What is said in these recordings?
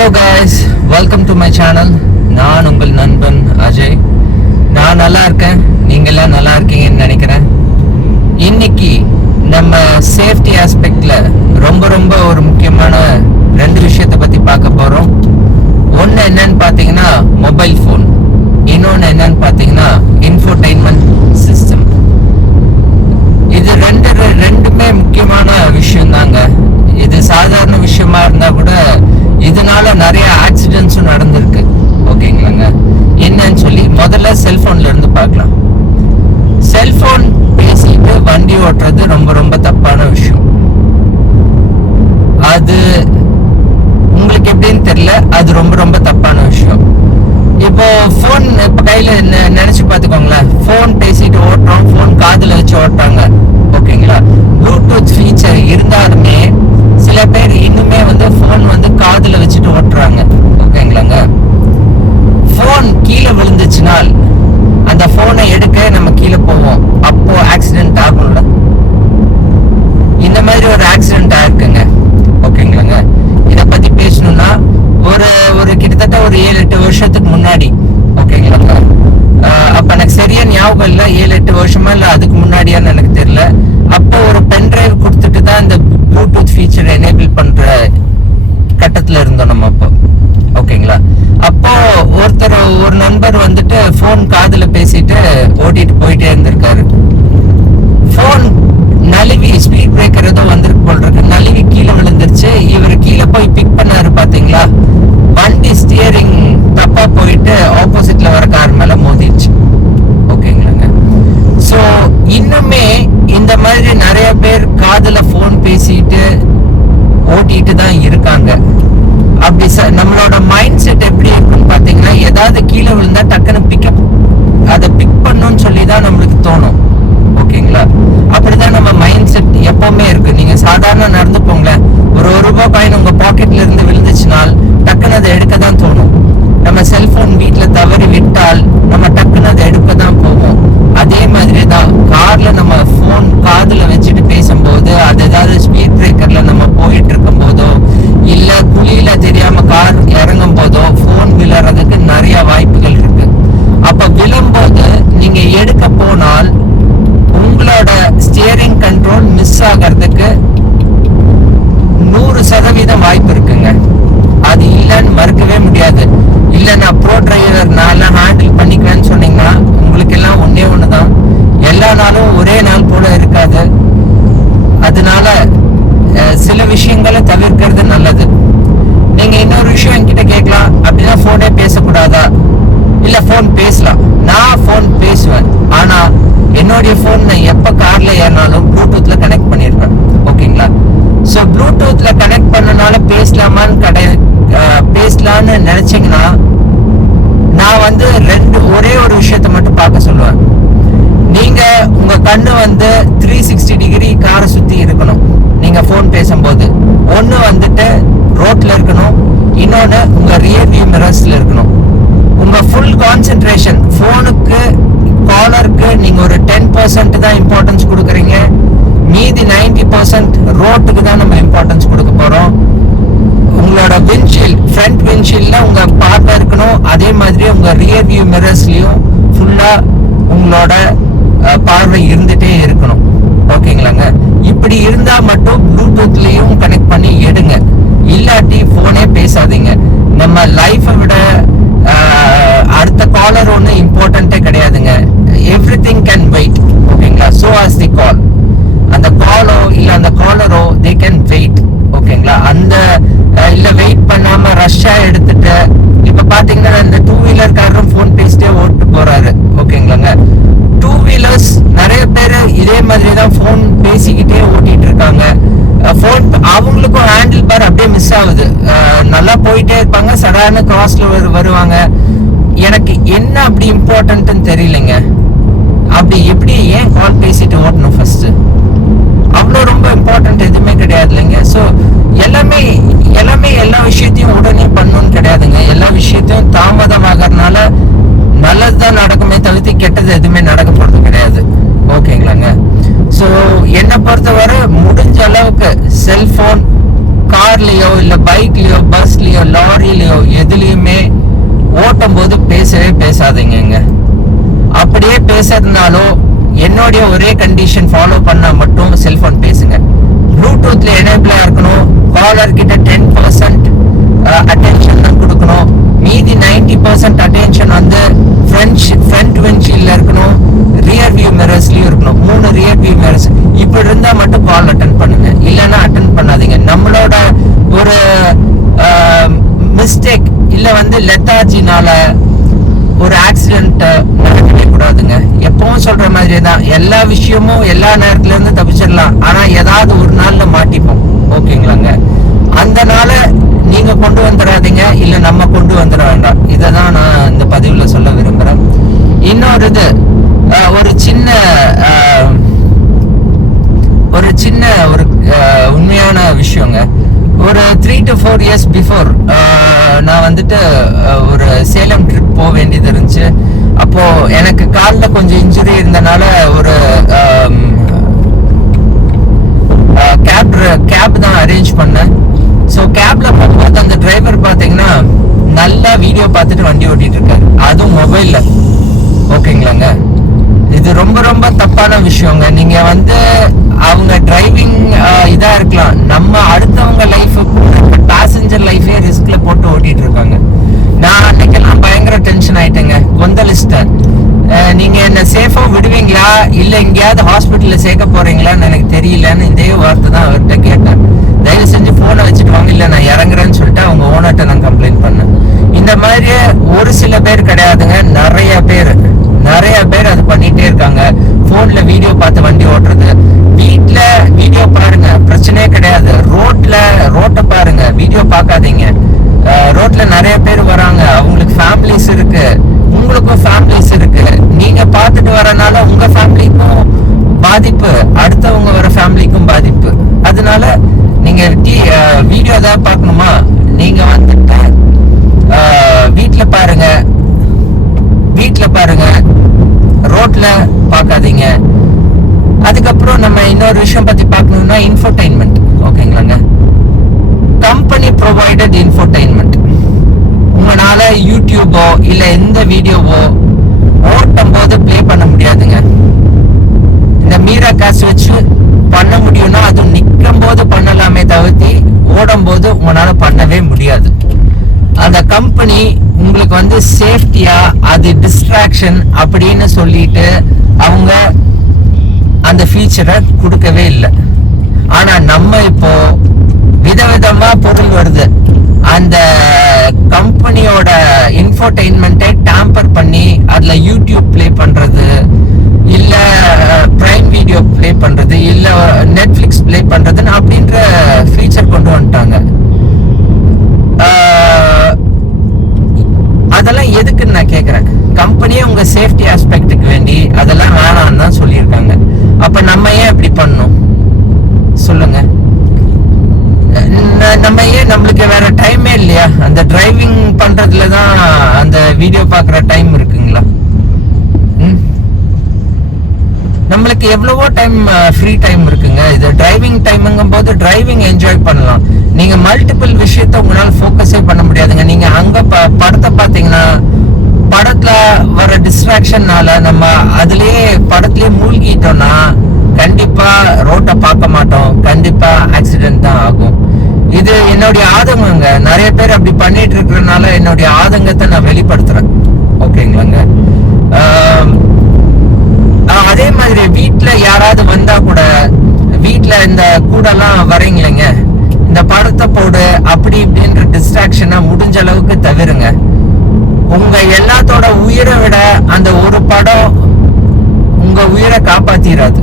Hello guys, welcome to my channel. நான் உங்கள் நண்பன் அஜய். நான் நல்லா இருக்கேன், நீங்களாம் நல்லா இருக்கீங்கன்னு நினைக்கிறேன். இன்னைக்கு நம்ம சேஃப்டி ஆஸ்பெக்ட்ல ரொம்ப ஒரு முக்கியமான 2 விஷயத்தை பத்தி பார்க்க போறோம். ஒன்று என்னன்னு பார்த்தீங்கன்னா மொபைல் ஃபோன், இன்னொன்று என்னன்னு பார்த்தீங்கன்னா இன்ஃபோடெயின்மெண்ட் சிஸ்டம். இது ரெண்டுமே முக்கியமான விஷயம் தாங்க. இது சாதாரண விஷயமா இருந்தா கூட இதனால நிறைய ஆக்சிடென்ட்ஸும் நடந்திருக்கு. ஓகேங்களாங்க, என்னன்னு சொல்லி முதல்ல செல்போன்ல இருந்து பார்க்கலாம். செல்போன் பேசிட்டு வண்டி ஓட்டுறது ரொம்ப தப்பான விஷயம். அது உங்களுக்கு எப்படின்னு தெரியல, அது ரொம்ப தப்பான விஷயம். இப்போ போன் இப்ப கையில நினைச்சு பாத்துக்கோங்களேன். போன் பேசிட்டு ஓட்டுறோம், போன் காதுல வச்சு ஓட்டுறாங்க. ஓகேங்களா, ப்ளூடூத் ஃபீச்சர் இருந்தாலுமே சில பேர் இன்னுமே போன் காதுல வச்சுட்டு ஓட்டுறாங்க. ஓகேங்களாங்க, போன் கீழே விழுந்துச்சுனால் அந்த போனை எடுக்க நம்ம கீழே போவோம், அப்போ ஆக்சிடென்ட் ஆகும்ல. இந்த மாதிரி ஒரு ஆக்சிடென்ட் ஆயிருக்குங்க. ஓகேங்களாங்க, இத பத்தி பேசணும்னா ஒரு கிட்டத்தட்ட ஒரு 7-8 வருஷத்துக்கு முன்னாடி. ஓகேங்களாங்க, அப்ப எனக்கு சரியா ஞாபகம் இல்லை, 7-8 வருஷமா இல்ல அதுக்கு முன்னாடியான்னு எனக்கு தெரியல. அப்போ ஒரு பென்டிரைவ் கொடுத்துட்டு தான் இந்த ப்ளூடூத் ஃபீச்சர் எனேபிள் பண்ற கட்டத்துல இருந்தோம் நம்ம அப்போ. ஓகேங்களா, அப்போ ஒரு நண்பர் போன் காதுல பேசிட்டு ஓட்டிட்டு போயிட்டே இருந்திருக்காரு. போன் நழுவி ஸ்பீட் பிரேக்கர் ஏதோ வந்திருக்கு போல் இருக்கு, நழுவி கீழே விழுந்துருச்சு. இவர் கீழே போய் பிக் பண்ணாரு. பாத்தீங்களா, வண்டி ஸ்டியரிங் தப்பா போயிட்டு ஆப்போசிட்ல வர கார் மேல மோதிடுச்சு. ஓகேங்களாங்க, சோ இன்னுமே இந்த மாதிரி நிறைய பேர் காதுல போன் பேசிட்டு ஓட்டிட்டு தான் இருக்காங்க. அப்படி நம்மளோட மைண்ட் செட் எப்படி இருக்குன்னு பாத்தீங்கன்னா, ஏதாவது கீழே விழுந்தா டக்குன்னு அதை பிக் பண்ணணும்னு சொல்லி தான் நம்மளுக்கு தோணும். ஓகேங்களா, அப்படிதான் நம்ம மைண்ட் செட் எப்பவுமே இருக்கு. நீங்க சாதாரண நடந்து போங்களேன், ஒரு ரூபாய் காயின் உங்க பாக்கெட்ல இருந்து விழுந்துச்சுனால் டக்குன்னு அதை எடுக்க தான் தோணும். நம்ம செல்போன் வீட்டுல தவறி விட்டால் நம்ம டக்குன்னு அதை எடுக்க தான் போவோம். அதே மாதிரி தான் கார்ல நம்ம போன் காதுல வச்சுட்டு பேசும்போது, அது ஏதாவது ஸ்பீட் பிரேக்கர்ல நம்ம போயிட்டு இருக்கும் போதோ இல்ல குழியில தெரியாம கார் இறங்கும் போதோ போன் விழறதுக்கு நிறைய வாய்ப்புகள் இருக்கு. அப்ப விழும்போது நீங்க எடுக்க போனால் உங்களோட ஸ்டியரிங் கண்ட்ரோல் மிஸ் ஆகிறதுக்கு 100% வாய்ப்பு இருக்குங்க. அது இல்லைன்னு மறுக்கவே முடியாது. இல்ல நான் ப்ரோ டிரைவர், நான் ஹேண்டில் பண்ணிக்குவேன்னு சொன்னீங்கன்னா உங்களுக்கு எல்லாம் ஒண்ணுதான், எல்லா நாளும் ஒரே நாள் போல இருக்காது. அதனால சில விஷயங்களை தவிர்க்கிறது நல்லது. நீங்க இன்னொரு விஷயம் என்கிட்ட கேட்கலாம், அப்படின்னா போனே பேசக்கூடாதா? இல்ல, போன் பேசலாம். நான் போன் பேசுவேன், ஆனா என்னுடைய போன் நான் எப்ப கார்ல ஏறினாலும் ப்ளூடூத்ல கனெக்ட் பண்ணிருப்பேன். ஓகேங்களா, சோ ப்ளூடூத்ல கனெக்ட் பண்ணனால பேசலான்னு நினைச்சீங்கன்னா நான் ஒரே ஒரு விஷயத்த மட்டும் பார்க்க சொல்லுவேன். நீங்க உங்க கண்ணு 360 டிகிரி காரை சுத்தி இருக்கணும். நீங்க போன் பேசும்போது ஒண்ணு ரோட்ல இருக்கணும், இன்னொன்னு உங்க ரியர் வியூ மிரர்ஸ்ல இருக்கணும். உங்க ஃபுல் கான்சென்ட்ரேஷன் போனுக்கு, காலருக்கு நீங்க ஒரு 10% தான் இம்பார்ட்டன்ஸ் கொடுக்குறீங்க. மீதி 90% ரோட்டுக்கு தான் நம்ம இம்பார்ட்டன்ஸ் கொடுக்க போறோம். உங்களோட விண்ட்ஷீல்ட், ஃப்ரண்ட் விண்ட்ஷீல்ட்ல உங்க பார்வை இருக்கணும். அதே மாதிரி உங்க ரியர் வியூ மிரர்ஸ்லயும் ஃபுல்லா உங்களோட பார்வை இருந்துட்டே இருக்கணும். ஓகேங்களாங்க, இப்படி இருந்தா மட்டும் ப்ளூடூத்லயும் கனெக்ட் பண்ணி எடுங்க. இல்லாட்டி போனே பேசாதீங்க. நம்ம லைஃபை விட அடுத்த காலர் ஒண்ணு இம்பார்ட்டன்ட்டே கிடையாதுங்க. Everything can wait. ஓகேங்களா, சோ ஆஸ் தி கால். அந்த காலோ இல்ல அந்த காலரோ தே கேன் வெயிட். ஓகேங்களா, அந்த இல்ல வெயிட் பண்ணாம ரஷ்ஷா எடுத்துட்டு இப்ப பாத்தீங்கன்னா இந்த 2 வீலர் காரரும் போன் பேசிட்டே ஓட்டு போறாரு. ஓகேங்களாங்க, 2 வீலர்ஸ் நிறைய பேர் இதே மாதிரி தான் போன் பேசிக்கிட்டே ஓட்டிட்டு இருக்காங்க. போன் அவங்களுக்கும் ஹேண்டில் பார் அப்படியே மிஸ் ஆகுது. நல்லா போயிட்டே இருப்பாங்க, சடான கிராஸ்ல வருவாங்க. எனக்கு என்ன அப்படி இம்பார்ட்டன்ட்னு தெரியலைங்க. அப்படி எப்படி ஏன் கால் பேசிட்டு ஓட்டணும்? ஃபர்ஸ்ட் அவ்வளோ ரொம்ப இம்பார்ட்டன்ட் எதுவுமே கிடையாது இல்லைங்க. ஸோ எல்லாமே எல்லா விஷயத்தையும் உடனே பண்ணணும்னு கிடையாதுங்க. எல்லா விஷயத்தையும் தாமதமாகறதுனால நல்லதுதான் நடக்குமே தவிர்த்து கெட்டது எதுவுமே நடக்க போறது கிடையாது. ஓகேங்களாங்க, ஸோ என்னை பொறுத்தவரை முடிஞ்ச அளவுக்கு செல்போன் கார்லயோ இல்ல பைக்லயோ பஸ்லயோ லாரிலயோ எதுலயுமே ஓட்டும் போது பேசவே பேசாதீங்க. அப்படியே பேசுறதுனாலோ என்னுடைய ஒரே கண்டிஷன் ஃபாலோ பண்ணா மட்டும் செல்போன் பேசுங்க. ப்ளூடூத்ல எனேபிளா இருக்கணும். காலர் கிட்ட 10% அட்டென்ஷன் தான் கொடுக்கணும். மீதி 90% அட்டென்ஷன் வந்து ஃப்ரண்ட் விண்ட்ஷீல்ட்ல இருக்கணும், ரியர் வியூ மிரர்ஸ்லயும் இருக்கணும். 3 ரியர் வியூ மிரர்ஸ் இப்படி இருந்தா மட்டும் கால் அட்டன் பண்ணுங்க, இல்லைன்னா அட்டன் பண்ணாதீங்க. நம்மளோட ஒரு மிஸ்டேக் இல்ல வந்து லெத்தார்ஜினால ஒரு ஆக்சிடென்ட் நடக்கவே கூடாதுங்க. எப்பவும் சொல்ற மாதிரி தான், எல்லா விஷயமும் எல்லா நேரத்துல இருந்து தப்பிச்சிடலாம், ஆனா ஏதாவது ஒரு நாள்ல மாட்டிப்போம். ஓகேங்களாங்க? அந்த நாள நீங்க கொண்டு வந்துடாதீங்க, இல்ல நம்ம கொண்டு வந்துட வேண்டாம். இததான் நான் இந்த பதிவுல சொல்ல விரும்புறேன். இன்னொரு இது ஒரு சின்ன ஒரு உண்மையான விஷயங்க. ஒரு 3 to 4 years பிஃபோர் நான் வந்துட்டு ஒரு சேலம் ட்ரிப் போக வேண்டியது இருந்துச்சு. அப்போ எனக்கு காலில் கொஞ்சம் இன்ஜுரி இருந்தனால ஒரு கேப் தான் அரேஞ்ச் பண்ணேன். ஸோ கேப்ல போகும்போது அந்த டிரைவர் பார்த்தீங்கன்னா நல்லா வீடியோ பார்த்துட்டு வண்டி ஓட்டிட்டு இருக்காரு, அதுவும் மொபைல்ல. ஓகேங்களாங்க? இது ரொம்ப ரொம்ப தப்பான விஷயங்க. நீங்க வந்து அவங்க டிரைவிங் இதா இருக்கலாம், நம்ம அடுத்தவங்க லைஃப், பேசஞ்சர் லைஃபே ரிஸ்க்ல போட்டு ஓட்டிட்டு இருக்காங்க. நான் அன்னைக்கெல்லாம் பயங்கர டென்ஷன் ஆயிட்டேங்க, கொந்தளிச்சிட்டேன். நீங்க என்ன சேஃபா விடுவீங்களா இல்ல எங்கேயாவது ஹாஸ்பிட்டல்ல சேர்க்க போறீங்களான்னு எனக்கு தெரியலன்னு இதே வார்த்தை தான் அவர்கிட்ட கேட்டேன். தயவு செஞ்சு போனை வச்சுட்டு வாங்க, இல்ல நான் இறங்குறேன்னு சொல்லிட்டு அவங்க ஓனர்கிட்ட நான் கம்ப்ளைண்ட் பண்ணேன். இந்த மாதிரி ஒரு சில பேர் கிடையாதுங்க, நிறைய பேர் அது பண்ணிட்டே இருக்காங்க. போன்ல வீடியோ பார்த்து வண்டி ஓட்டுறது. வீட்டுல வீடியோ பாருங்க, பிரச்சனையே கிடையாது. ரோட்டை பாருங்க, வீடியோ பார்க்காதீங்க. ரோட்ல நிறைய பேர் வராங்க, அவங்களுக்கு ஃபேமிலிஸ் இருக்கு, உங்களுக்கும் ஃபேமிலிஸ் இருக்கு. நீங்க பார்த்துட்டு வரனால உங்க ஃபேமிலிக்கும் பாதிப்பு, அடுத்தவங்க வர ஃபேமிலிக்கும் பாதிப்பு. அதனால நீங்க வீடியோ தான் பார்க்கணுமா, நீங்க வந்துட்டு வீட்டுல பாருங்க, ரோட்ல பார்க்காதீங்க. அதுக்கப்புறம் நம்ம இன்னொரு விஷயம் பத்தி பார்க்கணும்னா இன்ஃபோடைன்மெண்ட். ஓகேங்களாங்க? Company provided infotainment. உங்களால யூடியூபோ இல்ல எந்த வீடியோவோ ஓட்டும் போது பிளே பண்ண முடியாதுங்க. இந்த மீரா காசு வச்சு பண்ண முடியும்னா அது நிற்கும் போது பண்ணலாமே தவிர்த்து ஓடும் போது உங்களால பண்ணவே முடியாது. அந்த கம்பெனி உங்களுக்கு வந்து சேஃப்டியா அது டிஸ்ட்ராக்ஷன் அப்படின்னு சொல்லிட்டு அவங்க அந்த ஃபீச்சரை கொடுக்கவே இல்லை. ஆனா நம்ம இப்போ விதவிதமா பொருள் வருது, அந்த கம்பெனியோட இன்ஃபோடைன்மெண்ட்டை டேம்பர் பண்ணி அதுல யூடியூப் பிளே பண்றது, இல்ல பிரைம் வீடியோ பிளே பண்றது, இல்ல நெட்ஃபிளிக்ஸ் பிளே பண்றதுன்னு அப்படின்ற ஃபீச்சர் கொண்டு வந்துட்டாங்க. அதெல்லாம் எதுக்குன்னு நான் கேக்குறேன். கம்பெனியே உங்க சேஃப்டி ஆஸ்பெக்டுக்கு வேண்டி அதெல்லாம் வேணான்னு தான் சொல்லியிருக்காங்க. அப்ப நம்ம ஏன் இப்படி பண்ணணும் சொல்லுங்க? நம்ம ஏன், நம்மளுக்கு வேற டைமே இல்லையா? அந்த டிரைவிங் பண்றதுல தான் அந்த வீடியோ பாக்குற டைம் இருக்குங்களா? நம்மளுக்கு எவ்வளவோ டைம் ஃப்ரீ டைம் இருக்குங்க. இது டிரைவிங் டைம்ங்கும் போது டிரைவிங் என்ஜாய் பண்ணலாம். நீங்க மல்டிபிள் விஷயத்த உங்களால ஃபோக்கஸே பண்ண முடியாதுங்க. நீங்க அங்க படத்தை பார்த்தீங்கன்னா படத்துல வர டிஸ்ட்ராக்ஷன்னால நம்ம அதுலயே படத்திலேயே மூழ்கிட்டோம்னா கண்டிப்பா ரோட்டை பார்க்க மாட்டோம், கண்டிப்பா ஆக்சிடென்ட் தான் ஆகும். இது என்னுடைய ஆதங்கங்க. நிறைய பேர் அப்படி பண்ணிட்டு இருக்கிறதுனால என்னுடைய ஆதங்கத்தை நான் வெளிப்படுத்துறேன். ஓகேங்களாங்க? அதே மாதிரி வீட்டுல யாராவது வந்தா கூட, வீட்டுல இந்த கூடெல்லாம் வரீங்களேங்க, இந்த படத்தை போடு அப்படி இப்படின்ற டிஸ்ட்ராக்ஷனை முடிஞ்ச அளவுக்கு தவிருங்க. உங்க எல்லாத்தோட உயிரை விட அந்த ஒரு படம் உங்க உயிரை காப்பாத்திராது.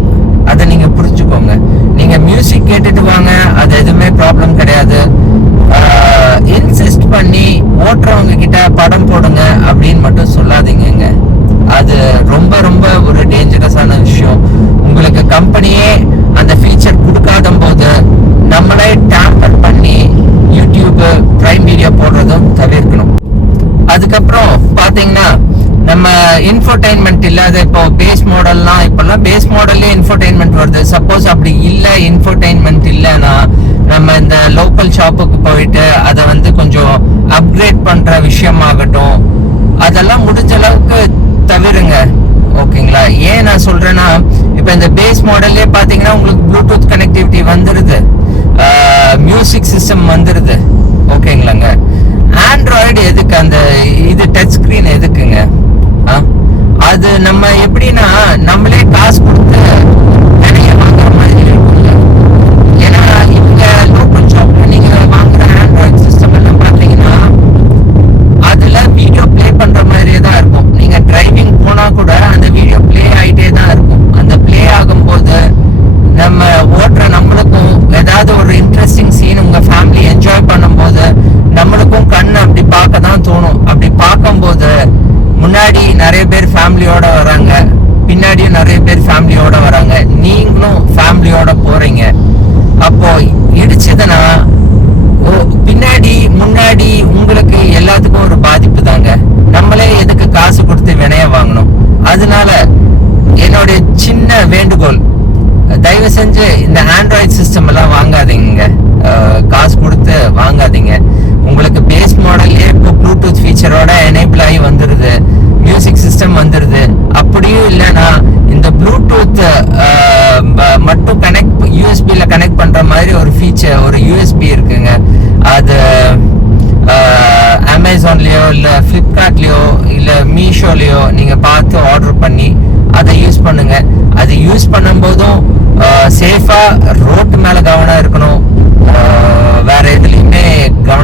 அதை நீங்க புரிஞ்சுக்கோங்க. நீங்க மியூசிக் கேட்டுட்டு வாங்க, அது எதுவுமே ப்ராப்ளம் கிடையாது. இன்சிஸ்ட் பண்ணி ஓட்டுறவங்க கிட்ட படம் போடுங்க அப்படின்னு மட்டும் சொல்லாதீங்க. அது ரொம்ப ரொம்ப ஒரு டேஞ்சரஸான விஷயம். உங்களுக்கு கம்பெனியே அந்த ஃபீச்சர் கொடுக்காத போது நம்மளே டேம்பர் பண்ணி யூடியூப் பிரைம் வீடியோ போடுறதும் தவிர்க்கணும். அதுக்கப்புறம் பாத்தீங்கன்னா நம்ம இன்ஃபோடைன்மெண்ட் இல்லாத இப்போ பேஸ் மாடல்லாம் இப்பெல்லாம் பேஸ் மாடல்லே இன்ஃபோடைன்மெண்ட் வருது. சப்போஸ் அப்படி இல்லை, இன்ஃபோடைன்மெண்ட் இல்லைன்னா நம்ம இந்த லோக்கல் ஷாப்புக்கு போயிட்டு அதை வந்து கொஞ்சம் அப்கிரேட் பண்ற விஷயமாகட்டும், அதெல்லாம் முடிஞ்ச அளவுக்கு தவிருங்க. ஓகேங்களா? ஏன் நான் சொல்றேன்னா, இப்போ இந்த பேஸ் மாடல்லே பாத்தீங்கன்னா உங்களுக்கு ப்ளூடூத் கனெக்டிவிட்டி வந்துருது, மியூசிக் சிஸ்டம் வந்துருது. ஓகேங்களாங்க? ஆண்ட்ராய்டு எதுக்கு? அந்த இது டச் ஸ்கிரீன் எதுக்குங்க? அது நம்ம எப்படின்னா நம்மளே காசு கொடுத்து நிறைய வாங்குற மாதிரி இருக்குங்க. ஏன்னா இவங்க லோக்கல் ஷாப்ல நீங்க வாங்குற ஆண்ட்ராய்டு சிஸ்டம் எல்லாம் பாத்தீங்கன்னா அதுல வீடியோ பிளே பண்ற மாதிரியே தான் இருக்கும். நீங்க டிரைவிங் போனா கூட அந்த வீடியோ பிளே ஆயிட்டே தான் இருக்கும். அந்த பிளே ஆகும்போது நம்ம ஓட்டுற நம்மளுக்கும் ஏதாவது ஒரு இன்ட்ரெஸ்டிங் சீன் உங்க ஃபேமிலி என்ஜாய் பண்ணும்போது நம்மளுக்கும் கண்ணு அப்படி பார்க்க தான் தோணும். அப்படி பார்க்கும்போது முன்னாடி நிறைய பேர் ஃபேமிலியோட வராங்க, பின்னாடியும் நிறைய பேர் ஃபேமிலியோட வராங்க, நீங்களும் ஃபேமிலியோட போறீங்க. அப்போ இடிச்சதுன்னா பின்னாடி முன்னாடி உங்களுக்கு எல்லாத்துக்கும் ஒரு பாதிப்பு தாங்க. நம்மளே எதுக்கு காசு கொடுத்து வினைய வாங்கணும்? அதனால என்னுடைய சின்ன வேண்டுகோள், தயவு செஞ்சு இந்த ஆண்ட்ராய்டு சிஸ்டம் எல்லாம் வாங்காதீங்க, காசு கொடுத்து வாங்காதீங்க. உங்களுக்கு பேஸ் மாடல்லே இப்போ ப்ளூடூத் ஃபீச்சரோட எனேபிள் ஆகி வந்துருது, மியூசிக் சிஸ்டம் வந்துருது. அப்படியும் இல்லைன்னா இந்த ப்ளூடூத் மட்டும் கனெக்ட் யூஎஸ்பியில கனெக்ட் பண்ற மாதிரி ஒரு ஃபீச்சர், ஒரு யூஎஸ்பி இருக்குங்க. அது அமேசான்லயோ இல்ல பிளிப்கார்ட்லயோ இல்ல மீஷோலயோ நீங்க பார்த்து ஆர்டர் பண்ணி அதை யூஸ் பண்ணுங்க. அது யூஸ் பண்ணும்போதும் சேஃபா ரோட்டு மேல கவனம் இருக்கணும், வேற எதுலையுமே கவனம்